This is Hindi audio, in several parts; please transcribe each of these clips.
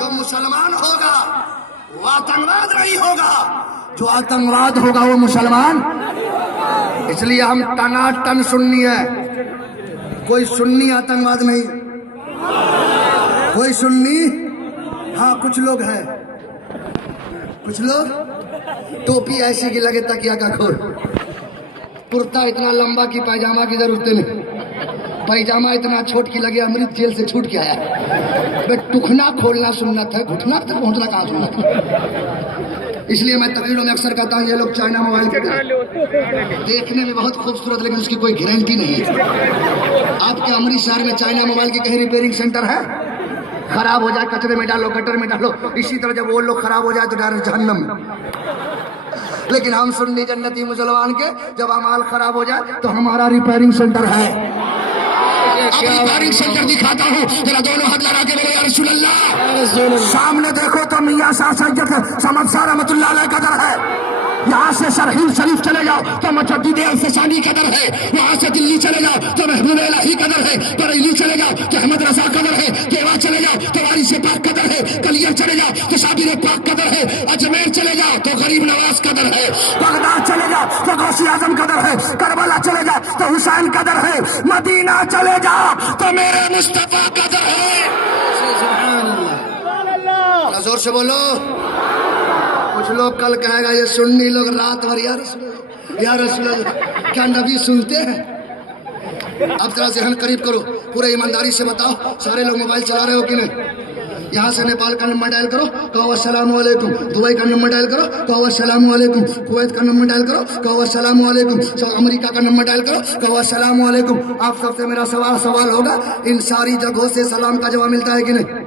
जो मुसलमान होगा वो आतंकवाद नहीं होगा, जो आतंकवाद होगा वो मुसलमान। इसलिए हम टनाटन सुन्नी है, कोई सुन्नी आतंकवाद नहीं, कोई सुन्नी। हाँ कुछ लोग हैं, कुछ लोग टोपी ऐसी की लगे तकिया का खोल, कुर्ता इतना लंबा कि पैजामा की जरूरत नहीं, पैजामा इतना छोट की लगे अमृत जेल से छूट के आया। बे टुकना खोलना सुन्नत है, घुटना तक पहुंचना कहाँ सुन्नत है। इसलिए मैं तकरीरों में अक्सर कहता हूँ ये लोग चाइना मोबाइल के देखने में बहुत खूबसूरत लेकिन उसकी कोई गारंटी नहीं है। आपके अमृत शहर में चाइना मोबाइल की कहीं रिपेयरिंग सेंटर है? खराब हो जाए कचरे में डालो, गटर में डालो। इसी तरह जब वो लोग खराब हो जाए तो डायरेक्ट जहन्नम में। लेकिन हम सुन्नी जन्नती मुसलमान के जब अमाल खराब हो जाए तो हमारा रिपेयरिंग सेंटर है। रिपेयरिंग सेंटर दिखाता हूँ, जरा दोनों हाथ लगा के बोलो या रसूल अल्लाह। सामने देखो तो मियां शाह सैयद समद शाह रहमतुल्लाह अलैह का दर है। यहाँ से सरहिल शरीफ चले जाओ तो मुजद्दिद अल-फसानी का दर है। वहाँ से दिल्ली चले जाओ तो महबूब इलाही का दर है। बरेली चले जाओ तो अहमद रजा का दर है। केवा चले जाओ तो वारिस पाक का दर है। कलियर चले जाओ तो साबिर पाक का दर है। अजमेर चले जाओ तो गरीब नवाज का दर है। बगदाद चले जाओ तो गौसी आजम का दर है। करबला चले जाओ तो हुसैन का दर है। मदीना चले जाओ तो मेरे मुस्तफा का दर है। जोर से बोलो। कुछ लोग कल कहेगा ये सुन्नी लोग रात भर यार क्या नबी सुनते हैं? अब तरह से करीब करो, पूरे ईमानदारी से बताओ सारे लोग मोबाइल चला रहे हो कि नहीं? यहाँ से नेपाल का नंबर डायल करो, कहो अस्सलाम वालेकुम। दुबई का नंबर डायल करो, कहो अस्सलाम वालेकुम। कुवैत का नंबर डायल करो, कहो अस्सलाम वालेकुम। अमेरिका का नंबर डायल करो, कहो अस्सलाम वालेकुम। आप सबसे मेरा सवाल होगा, इन सारी जगहों से सलाम का जवाब मिलता है कि नहीं?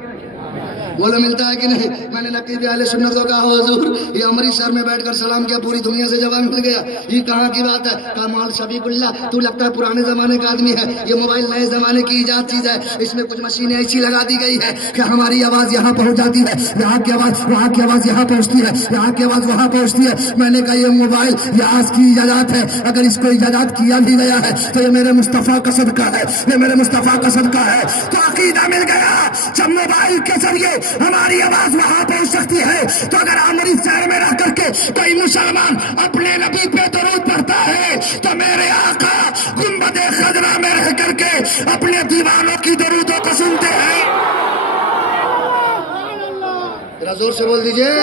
बोलो मिलता है कि नहीं? मैंने नकीब अहले सुन्नत को कहा हुजूर ये अमृतसर में बैठकर सलाम किया, पूरी दुनिया से जवाब मिल गया, ये कहाँ की बात है? कमाल शबीकुल्ला तू लगता है पुराने जमाने का आदमी है। ये मोबाइल नए जमाने की ईजाद चीज है, इसमें कुछ मशीनें ऐसी लगा दी गई है कि हमारी आवाज यहाँ पहुँच जाती है, यहाँ की आवाज वहाँ की आवाज यहाँ पहुँचती है, यहाँ की आवाज वहाँ पहुँचती है। मैंने कहा ये मोबाइल ये आज की इजाजत है, अगर इसको इजाजत किया भी गया है तो ये मेरे मुस्तफा का सदका है, ये मेरे मुस्तफा का सदका है। तो अकीदा मिल गया, जब मोबाइल के जरिए हमारी आवाज वहां पहुंच सकती है तो अगर अमृतसर में रह करके कोई मुसलमान अपने नबी पे दरूद पढ़ता है तो मेरे आका गुंबदे खजरा में रह करके अपने दीवानों की दरूदों को सुनते हैं। जरा जोर से बोल दीजिए,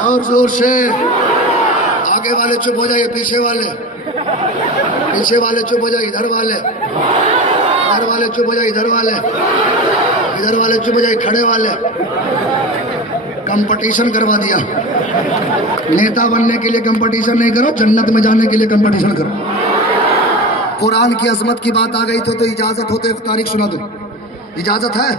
और जोर से। आगे वाले चुप हो जाइए, पीछे वाले चुप हो जाइए, इधर वाले चुप हो जाइए, इधर वाले चुप हो जाइए, खड़े वाले। कंपटीशन करवा दिया। नेता बनने के लिए कंपटीशन नहीं करो, जन्नत में जाने के लिए कंपटीशन करो। कुरान की अजमत की बात आ गई तो इजाजत हो तो एक तारीख सुना दो। इजाजत है?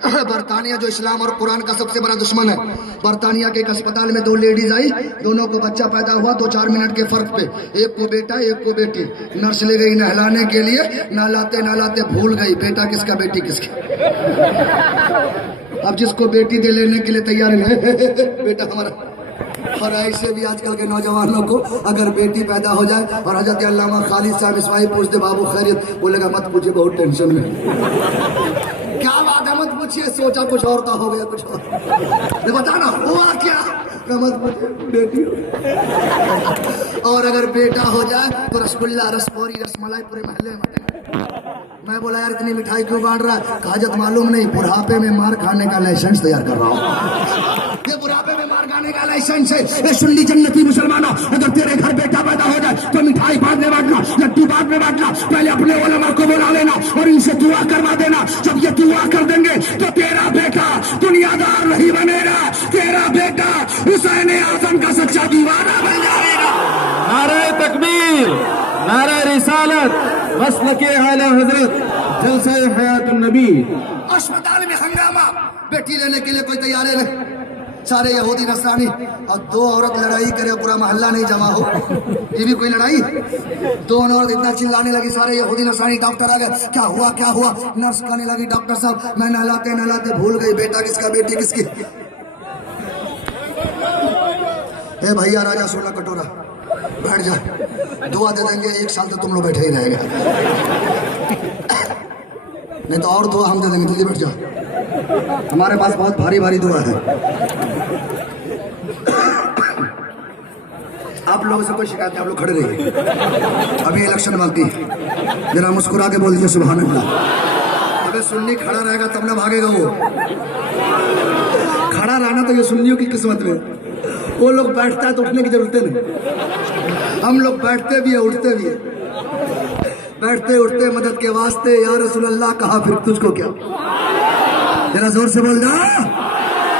बरतानिया जो इस्लाम और कुरान का सबसे बड़ा दुश्मन है, बरतानिया के एक अस्पताल में दो लेडीज आई, दोनों को बच्चा पैदा हुआ 2-4 मिनट के फर्क पे, एक को बेटा एक को बेटी। नर्स ले गई नहलाने के लिए, नहलाते भूल गई बेटा किसका बेटी किसकी। अब जिसको बेटी दे लेने के लिए तैयार है बेटा हमारा। और ऐसे भी आजकल के नौजवानों को अगर बेटी पैदा हो जाए और हजरत अल्लामा खालिद साहब इस्माइल पूछते बाबू खैरियत, बोलेगा मत पूछिए बहुत टेंशन में। क्या बात है मत पूछिए, सोचा कुछ और था हो गया कुछ और। बताना हुआ क्या? मत पूछिए बेटी हो। और अगर बेटा हो जाए तो रसगुल्ला रसपोरी रसमलाई पूरे महल्ले में। मैं बोला यार इतनी मिठाई क्यों बांट रहा है? कहा मालूम नहीं, बुढ़ापे में मार खाने का लाइसेंस तैयार कर रहा हूँ। ये बुढ़ापे में मार खाने का लाइसेंस है। ये सुन्नी जन्नती मुसलमानों, अगर तेरे घर बेटा पैदा हो जाए तो मिठाई बाद में बांटना, लड्डू बाद में बांटना, पहले अपने उलमा को बुला लेना और इनसे दुआ करवा देना। जब ये दुआ कर देंगे तो तेरा बेटा दुनियादार नहीं बनेगा, तेरा बेटा हुसैन आजम का सच्चा दीवाना बन जाएगा। नारे तकबीर, नारे रिसालत, मसलके आला हजरत, जलसे हयातुन नबी। अस्पताल में हंगामा, बेटी लेने के लिए कोई तैयार नहीं, सारे यहूदी नसरानी, और 2 औरत लड़ाई करे, पूरा मोहल्ला नहीं जमा हो। ये भी कोई लड़ाई? 2 औरत इतना चिल्लाने लगी, सारे यहूदी नसरानी। डॉक्टर आ गए, क्या हुआ क्या हुआ? नर्स कहने लगी डॉक्टर साहब मैं नहलाते भूल गई बेटा किसका बेटी किसकी। ए भैया राजा सोना कटोरा बैठ जा, दुआ दे देंगे 1 साल तो तुम लोग बैठे ही रहेगा। नहीं तो और दुआ हम दे देंगे, जल्दी बैठ जा। हमारे पास बहुत भारी भारी दुआ है। आप लोगों से कोई शिकायत नहीं, आप लोग खड़े रहिए, अभी इलेक्शन बाकी है। जरा मुस्कुरा के बोल दीजिए सुभान अल्लाह। अबे सुन्नी खड़ा रहेगा तब ना भागेगा वो, खड़ा रहना तो ये सुन्नियों की किस्मत में। वो लोग बैठता है तो उठने की जरूरत नहीं, हम लोग बैठते भी है उठते भी है। बैठते उठते मदद के वास्ते या रसूल अल्लाह कहा, फिर तुझको क्या। जरा जोर से बोल जा।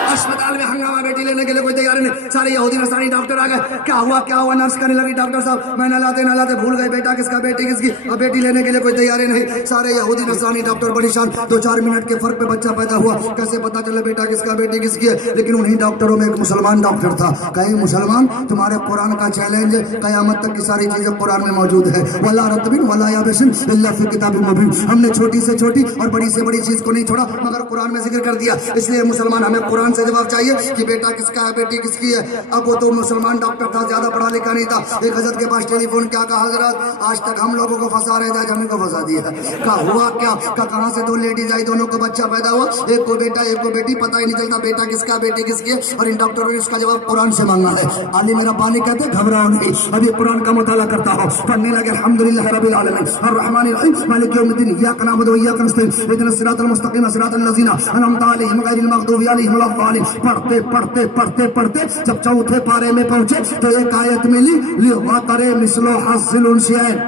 अस्पताल में हंगामा, बेटी लेने के लिए कोई तैयार नहीं, सारे यहूदी नसानी डॉक्टर आ गए। क्या हुआ नर्स कहने लगी, डॉक्टर साहब मैं न लाते भूल गए, बेटा किसका बेटी किसकी। अब बेटी लेने के लिए कोई तैयारी नहीं, सारे यहूदी नसानी डॉक्टर परेशान। 2-4 मिनट के फर्क पे बच्चा पैदा हुआ, कैसे पता चले बेटा किसका बेटी किसकी है। लेकिन उन्हीं डॉक्टरों में एक मुसलमान डॉक्टर था। कहे मुसलमान, तुम्हारे कुरान का चैलेंज है, कयामत तक की सारी चीजें कुरान में मौजूद है। वला रतबिन वला याबिसिन इल्ला फी किताबिन मुबीन। हमने छोटी से छोटी और बड़ी से बड़ी चीज को नहीं छोड़ा, मगर कुरान में जिक्र कर दिया। इसलिए मुसलमान, हमें कुरान से जवाब चाहिए कि बेटा किसका है बेटी किसकी है। अब वो तो मुसलमान डॉक्टर था, ज्यादा पढ़ा लिखा नहीं था। एक हजरत के पास टेलीफोन, क्या कहा हजरत आज तक हम लोगों को फंसा रहे थे, आज हमें को फंसा दिया। कहा हुआ क्या, कहाँ से 2 लेडीज आई, दोनों को बच्चा पैदा हुआ, एक को बेटा एक को बेटी, पता ही नहीं चलता बेटा किसका बेटी किसकी है। और इन डॉक्टरों ने उसका जवाब कुरान से मांगा है। आली मेरा पानी कहते घबराओ नहीं, अभी कुरान का मुताला करता हो, पढ़ने लगे अल्हम्दुलिल्लाह रब्बिल आलमीन अर्रहमानिर रहीम मालिक यौमिद्दीन इय्याका नअबुदु व इय्याका नस्तईन इहदिनस सिरातल मुस्तकीम सिरातल लज़ीना अनअमता अलैहिम गैरिल मग़दूबि अलैहिम वलद्दालिन। पढ़ते पढ़ते पढ़ते पढ़ते जब चौथे पारे में पहुंचे तो एक आयत मिली, लिग़ातरे मिस्लो हज़्ज़िल उनसियैन।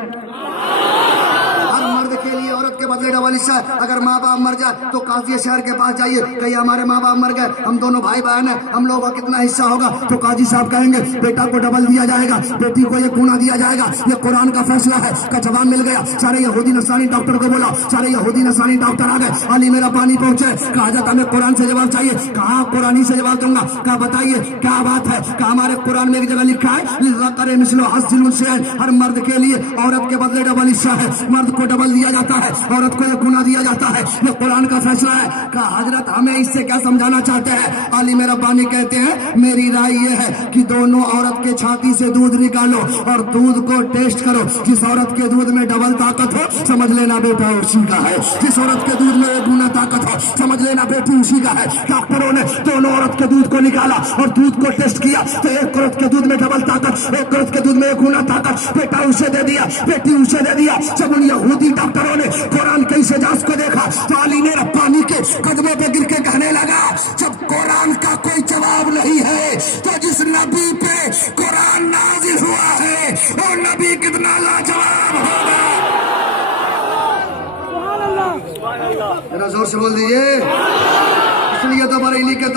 बदले डबल हिस्सा है। अगर माँ बाप मर जाए तो काजी शहर के पास जाइए, कहीं हमारे माँ बाप मर गए, हम दोनों भाई बहन हैं, हम लोगों का कितना हिस्सा होगा। तो काजी साहब कहेंगे बेटा को डबल दिया जाएगा, बेटी को 1 गुना दिया जाएगा, ये कुरान का फैसला है। का जवाब मिल गया। सारे यहूदी नसानी डॉक्टर को बोला, सारे यहूदी नसानी डॉक्टर आ गए। अली मेरा पानी पहुंचे, कहा जाता हमें कुरान से जवाब चाहिए। कहा कुरानी से जवाब दूंगा। कहा बताइए क्या बात है। कहा हमारे कुरान में एक जगह लिखा है, लिज़करि मिस्लु हज़्ज़िल उनसियैन, हर मर्द के लिए औरत के बदले डबल हिस्सा है, मर्द को डबल दिया जाता है, औरत को 1 गुना दिया जाता है। ये कुरान का फैसला है। कहा हजरत हमें इससे क्या समझाना चाहते हैं। अली मेरा पानी कहते हैं मेरी राय ये है कि दोनों औरत के छाती से दूध निकालो और दूध को टेस्ट करो। जिस औरत के दूध में डबल ताकत हो समझ लेना बेटा उसी का है, जिस औरत के दूध में 1 गुना ताकत हो समझ लेना बेटी उसी का है। डॉक्टरों ने दोनों औरत के दूध को निकाला और दूध को टेस्ट किया तो एक औरत के दूध में डबल ताकत, एक औरत के दूध में 1 गुना ताकत, बेटा उसे दे दिया बेटी उसे दे दिया। जब उन यहूदी डॉक्टरों ने कुरान के इस एजाज को देखा तो अली ने रब्बानी के कदमों पे गिर के कहने लगा, जब कुरान का कोई जवाब नहीं है तो जिस नबी पे कुरान नाजिल हुआ है वो नबी कितना लाजवाब होगा। जरा जोर से बोल दीजिए। इसलिए तो बरेली के